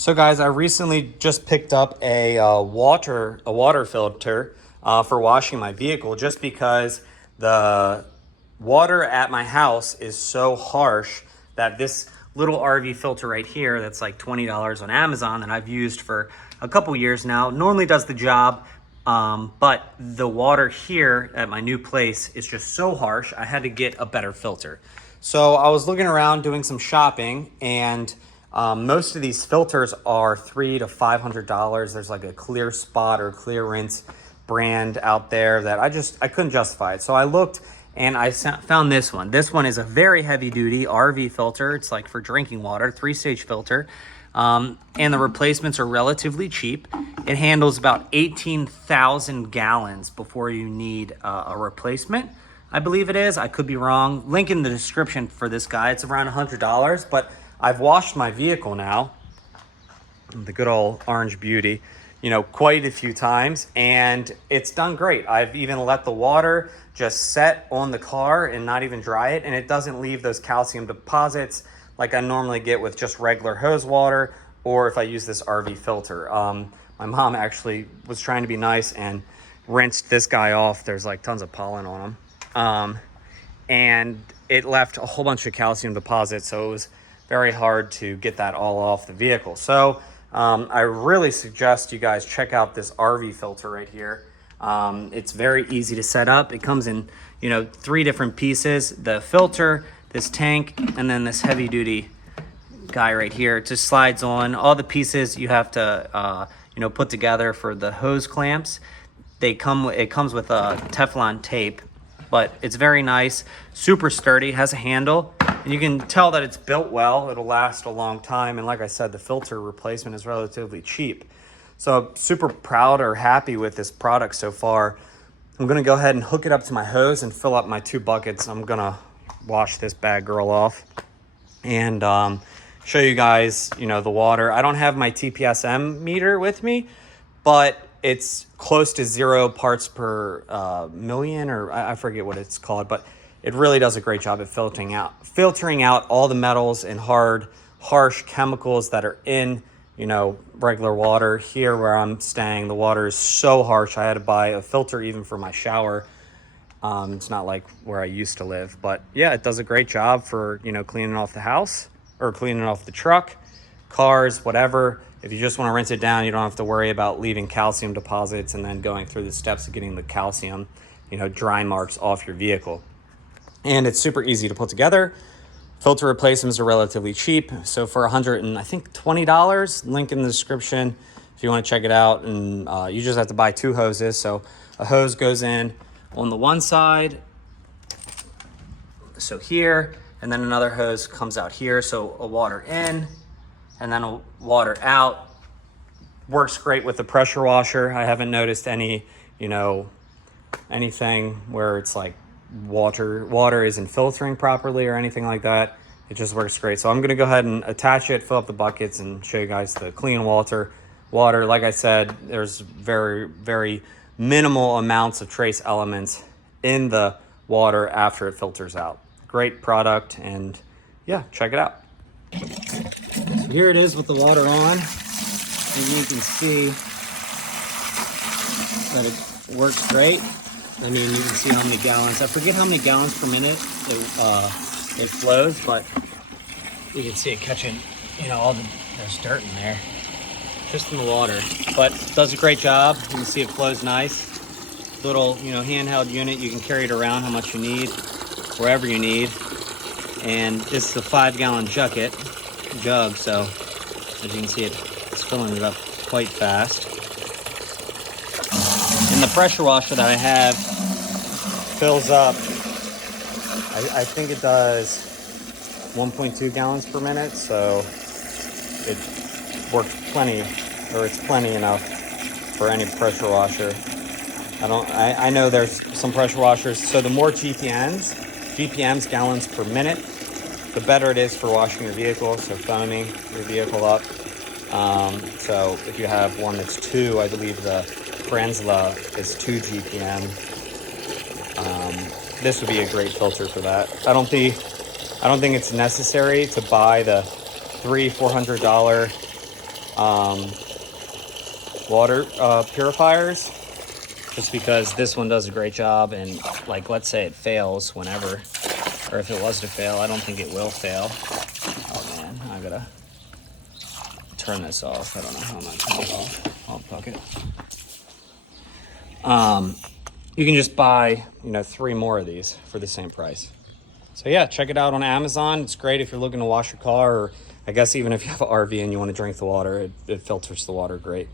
So guys, I recently just picked up a water filter for washing my vehicle, just because the water at my house is so harsh that this little RV filter right here that's like $20 on Amazon that I've used for a couple years now normally does the job, but the water here at my new place is just so harsh I had to get a better filter. So I was looking around doing some shopping, and most of these filters are $300 to $500. There's like a Clear Spot or Clear Rinse brand out there that I couldn't justify it. So I looked and I found this one. This one is a very heavy duty RV filter. It's like for drinking water, 3-stage filter. And the replacements are relatively cheap. It handles about 18,000 gallons before you need a replacement. I believe it is. I could be wrong. Link in the description for this guy. It's around $100, but I've washed my vehicle now, the good old Orange Beauty, quite a few times, and it's done great. I've even let the water just set on the car and not even dry it, and it doesn't leave those calcium deposits like I normally get with just regular hose water, or if I use this RV filter. My mom actually was trying to be nice and rinsed this guy off. There's like tons of pollen on him. And it left a whole bunch of calcium deposits, so it was very hard to get that all off the vehicle. So I really suggest you guys check out this RV filter right here. It's very easy to set up. It comes in 3 different pieces: the filter, this tank, and then this heavy duty guy right here. It just slides on. All the pieces you have to put together for the hose clamps. It comes with a Teflon tape, but it's very nice, super sturdy, has a handle, and you can tell that it's built well. It'll last a long time, and like I said, the filter replacement is relatively cheap. So I'm super proud or happy with this product so far. I'm gonna go ahead and hook it up to my hose and fill up my 2 buckets. I'm gonna wash this bad girl off and show you guys, the water. I don't have my TPSM meter with me, but it's close to 0 parts per million, or I forget what it's called, but it really does a great job at filtering out all the metals and harsh chemicals that are in, regular water. Here where I'm staying, the water is so harsh, I had to buy a filter even for my shower. It's not like where I used to live, but yeah, it does a great job for, cleaning off the house or cleaning off the truck, cars, whatever. If you just want to rinse it down, you don't have to worry about leaving calcium deposits and then going through the steps of getting the calcium, dry marks off your vehicle. And it's super easy to put together. Filter replacements are relatively cheap. So for $120, link in the description if you want to check it out. And you just have to buy 2 hoses. So a hose goes in on the one side, so here, and then another hose comes out here. So a water in and then a water out. Works great with the pressure washer. I haven't noticed any, anything where it's like water isn't filtering properly or anything like that. It just works great. So I'm gonna go ahead and attach it, fill up the buckets, and show you guys the clean water. Like I said, there's very, very minimal amounts of trace elements in the water after it filters out. Great product, and yeah, check it out. So here it is with the water on, and you can see that it works great. I mean, you can see how many gallons. I forget how many gallons per minute it flows, but you can see it catching, there's dirt in there, just in the water. But it does a great job. You can see it flows nice. Little, handheld unit. You can carry it around how much you need, wherever you need. And this is a 5-gallon jug, so as you can see, it's filling it up quite fast. And the pressure washer that I have fills up, I think it does 1.2 gallons per minute, so it works plenty, or it's plenty enough for any pressure washer. I know there's some pressure washers, so the more GPMs, gallons per minute, the better it is for washing your vehicle, so foaming your vehicle up. So if you have one that's 2, I believe the Franzla is 2 GPM. This would be a great filter for that. I don't think it's necessary to buy the $300-$400 water purifiers, just because this one does a great job. And like, let's say it fails whenever, or if it was to fail, I don't think it will fail. Oh man, I gotta turn this off. I don't know how I'm gonna turn it off. Oh, fuck it. You can just buy, 3 more of these for the same price. So yeah, check it out on Amazon. It's great if you're looking to wash your car, or I guess even if you have an RV and you want to drink the water, it filters the water great.